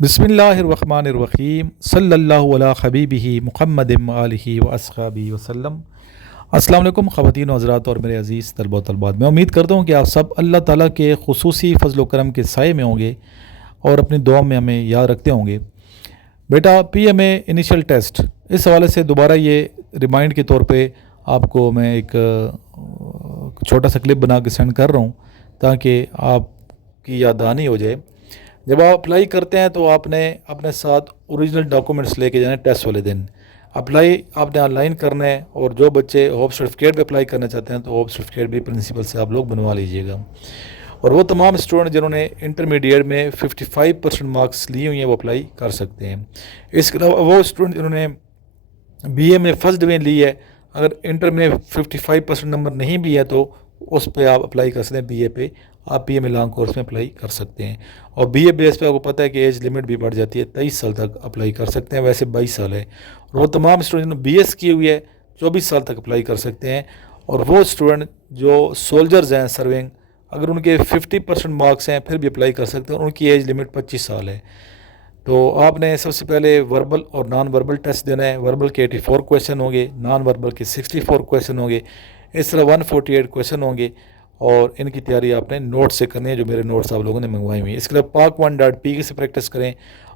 बिस्मिल्लाहिर्रहमानिर्रहीम सल्लल्लाहु अला हबीबिही मुहम्मदिन व आलिही व अस्हाबिही वसल्लम। अस्सलाम वालेकुम ख़वातीन व हज़रात और मेरे अज़ीज़ तलबा व तलबात, मैं उम्मीद करता हूँ कि आप सब अल्लाह ताला के खुसूसी फ़ज़ल व करम के साए में होंगे और अपनी दुआ में हमें याद रखते होंगे। बेटा, PMA इनिशियल टेस्ट, इस हवाले से दोबारा ये रिमाइंड के तौर पे आपको मैं एक छोटा सा क्लिप बना के सेंड कर रहा हूँ ताकि आपकी याद दहानी हो जाए। जब आप अप्लाई करते हैं तो आपने अपने साथ ओरिजिनल डॉक्यूमेंट्स लेके जाना है। टेस्ट वाले दिन अप्लाई आपने ऑनलाइन करना है, और जो बच्चे होप सर्टिफिकेट पे अप्लाई करना चाहते हैं तो होप सर्टिफिकेट भी प्रिंसिपल से आप लोग बनवा लीजिएगा। और वो तमाम स्टूडेंट जिन्होंने इंटरमीडिएट में 55% मार्क्स लिए हुए हैं वो अप्लाई कर सकते हैं। इसके अलावा वो स्टूडेंट जिन्होंने BA में फर्स्ट डिवीजन ली है, अगर इंटर में 55% नंबर नहीं भी है तो उस पर आप अप्लाई कर सकते हैं। BA पे आप PMA लॉन्ग कोर्स में अप्लाई कर सकते हैं। और BA बेस पे आपको पता है कि एज लिमिट भी बढ़ जाती है, 23 साल तक अप्लाई कर सकते हैं, वैसे 22 साल है। और वो तमाम स्टूडेंट जिन्होंने BS की हुई है 24 साल तक अप्लाई कर सकते हैं। और वो स्टूडेंट जो सोल्जर्स हैं सर्विंग, अगर उनके 50% मार्क्स हैं फिर भी अप्लाई कर सकते हैं, उनकी एज लिमिट 25 साल है। तो आपने सबसे पहले वर्बल और नॉन वर्बल टेस्ट देना है। वर्बल के 84 क्वेश्चन होंगे, नॉन वर्बल के 64 क्वेश्चन होंगे, इस तरह 148 क्वेश्चन होंगे। और इनकी तैयारी आपने नोट से करनी है, जो मेरे नोट्स आप लोगों ने मंगवाई हुई है। इसके लिए Pak1.pk से प्रैक्टिस करें,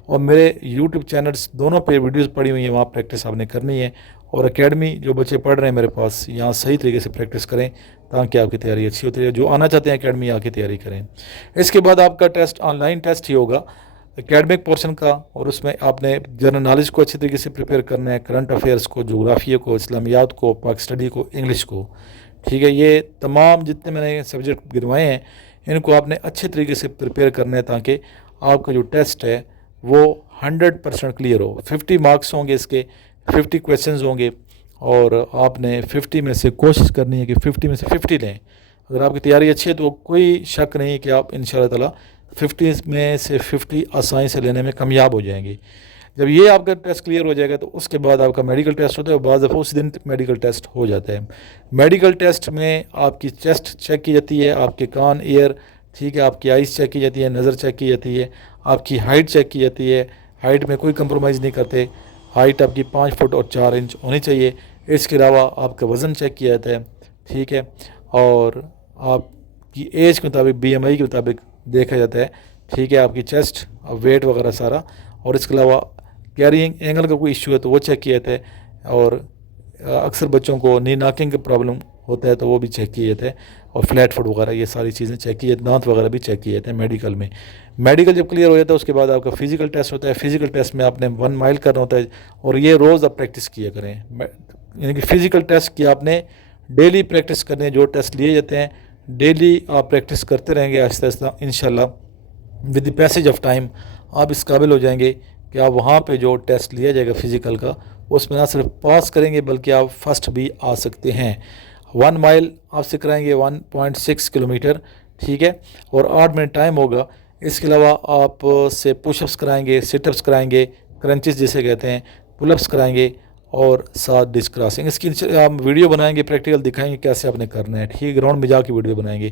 और मेरे YouTube चैनल्स दोनों पे वीडियोस पड़ी हुई हैं, वहाँ प्रैक्टिस आपने करनी है। और एकेडमी जो बच्चे पढ़ रहे हैं मेरे पास, यहाँ सही तरीके से प्रैक्टिस करें ताकि आपकी तैयारी अच्छी होती है। जो आना चाहते हैं एकेडमी आके तैयारी करें। इसके बाद आपका टेस्ट ऑनलाइन टेस्ट ही होगा एकेडमिक पोर्शन का, और उसमें आपने जनरल नॉलेज को अच्छी तरीके से प्रिपेयर करना है, करंट अफेयर्स को, जोग्राफिया को, इस्लामियात को, पाक स्टडी को, इंग्लिश को। ठीक है, ये तमाम जितने मैंने सब्जेक्ट गिनवाए हैं इनको आपने अच्छे तरीके से प्रिपेयर करना है ताकि आपका जो टेस्ट है वो 100% क्लियर हो। 50 मार्क्स होंगे, इसके 50 क्वेश्चंस होंगे, और आपने 50 में से कोशिश करनी है कि 50 में से 50 लें। अगर आपकी तैयारी अच्छी है तो कोई शक नहीं कि आप इंशाअल्लाह ताला 50 में से 50 आसानी से लेने में कामयाब हो जाएंगे। जब ये आपका टेस्ट क्लियर हो जाएगा तो उसके बाद आपका मेडिकल टेस्ट होता है, और बाज़ दफ़ा उस दिन मेडिकल टेस्ट हो जाता है। मेडिकल टेस्ट में आपकी चेस्ट चेक की जाती है, आपके कान, ईयर, ठीक है, आपकी आइज़ चेक की जाती है, नज़र चेक की जाती है, आपकी हाइट चेक की जाती है। हाइट में कोई कंप्रोमाइज़ नहीं करते, हाइट आपकी 5 फुट और 4 इंच होनी चाहिए। इसके अलावा आपका वज़न चेक किया जाता है, ठीक है, और आपकी एज के मुताबिक BMI के मुताबिक देखा जाता है, ठीक है, आपकी चेस्ट, वेट वगैरह सारा। और इसके अलावा कैरिंग एंगल का कोई इशू है तो वो चेक किया जाता है। और अक्सर बच्चों को नी नॉकिंग का प्रॉब्लम होता है तो वो भी चेक किया जाता है। और फ्लैट फुट वगैरह ये सारी चीज़ें चेक की जाती हैं, दांत वगैरह भी चेक किए जाते हैं मेडिकल में। मेडिकल जब क्लियर हो जाता है उसके बाद आपका फिजिकल टेस्ट होता है। फिजिकल टेस्ट में आपने 1 माइल करना होता है, और ये रोज़ आप प्रैक्टिस किया करें। यानी कि फ़िज़िकल टेस्ट की आपने डेली प्रैक्टिस करनी है। जो टेस्ट लिए जाते हैं डेली आप प्रैक्टिस करते रहेंगे, आहिस्ता आहिस्ता इंशाल्लाह with the passage of time आप इस काबिल हो जाएंगे कि आप वहाँ पे जो टेस्ट लिया जाएगा फ़िज़िकल का, उसमें ना सिर्फ पास करेंगे बल्कि आप फर्स्ट भी आ सकते हैं। 1 माइल आपसे कराएंगे 1.6 किलोमीटर, ठीक है, और 8 मिनट टाइम होगा। इसके अलावा आप से पुशअप्स कराएंगे, सिटअप्स कराएंगे, क्रंचेस जिसे कहते हैं, पुलअप्स कराएंगे, और साथ डिस्क क्रॉसिंग। इसकी हम वीडियो बनाएंगे, प्रैक्टिकल दिखाएंगे कैसे आपने करना है, ठीक है, ग्राउंड में जाके वीडियो बनाएंगे।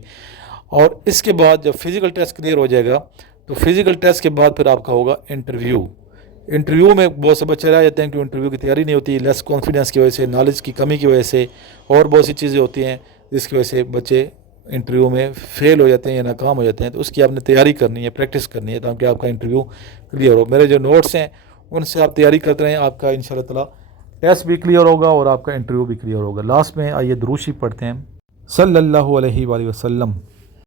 और इसके बाद जब फिज़िकल टेस्ट क्लियर हो जाएगा तो फिज़िकल टेस्ट के बाद फिर आपका होगा इंटरव्यू। इंटरव्यू में बहुत से बच्चे रह जाते हैं कि इंटरव्यू की तैयारी नहीं होती, लेस कॉन्फिडेंस की वजह से, नॉलेज की कमी की वजह से, और बहुत सी चीज़ें होती हैं जिसकी वजह से बच्चे इंटरव्यू में फ़ेल हो जाते हैं या नाकाम हो जाते हैं। तो उसकी आपने तैयारी करनी है, प्रैक्टिस करनी है ताकि आपका इंटरव्यू क्लियर हो। मेरे जो नोट्स हैं उनसे आप तैयारी करते रहें, आपका इंशाअल्लाह ताला टेस्ट भी क्लियर होगा और आपका इंटरव्यू भी क्लियर होगा। लास्ट में आइए दुरूद शरीफ पढ़ते हैं। सल्लल्लाहु अलैहि वसल्लम।